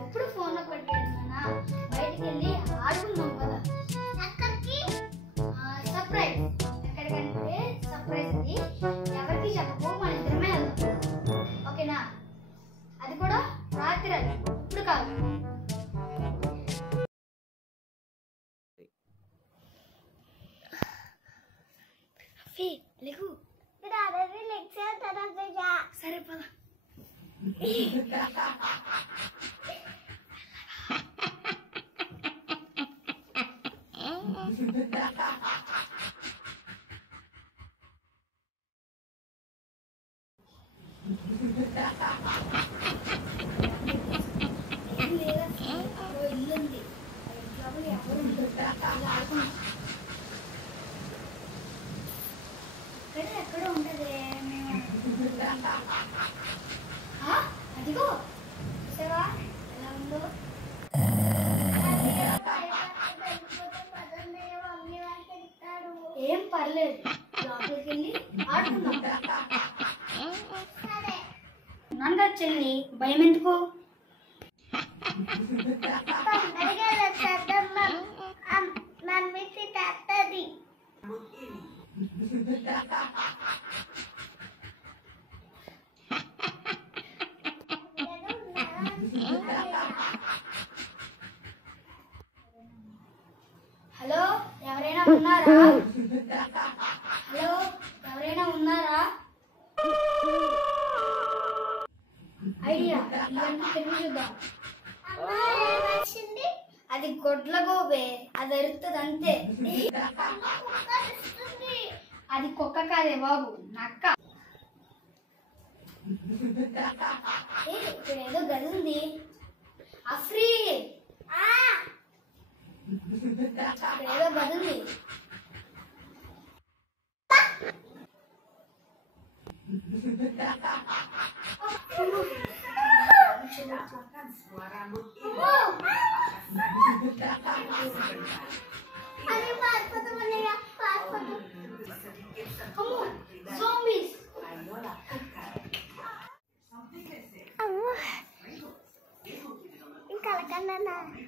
ఎప్పుడు ఫోన్ లో పెట్టాడు బయటికి వెళ్ళి ఆడుకుందాం కదా. సర్ప్రైజ్. ఎక్కడికంటే సర్ప్రైజ్ ఇది. ఎవరికి చెప్పకు, మన ఇద్దరమే వెళ్దాం. ఓకేనా? అది కూడా రాత్రి, అది ఇప్పుడు కాదు. లేకు సరే పద. ఇల్లుంది, ఎవరు ఎక్కడ ఉంటది. అదిగో చూసావా ఎలా ఉందో. ఏం పర్లేదు, లోపలికి వెళ్ళి ఆడుకుందాం. నాన్నగా చెల్లి, భయం ఎందుకు? హలో, ఎవరైనా ఉన్నారా? హలో, ఎవరైనా ఉన్నారా? ఐడియా ఇలాంటి తెలుగు చూద్దాం. అది గొడ్ల గోబే, అది అరుస్తుంది అంతే. అది కుక్క కాదే బాబు, నక్క. ఇక్కడ ఏదో గది ఉంది. అఫ్రీ, ఇక్కడ ఏదో గది ఉంది. Zombies. Kalahkan Nana.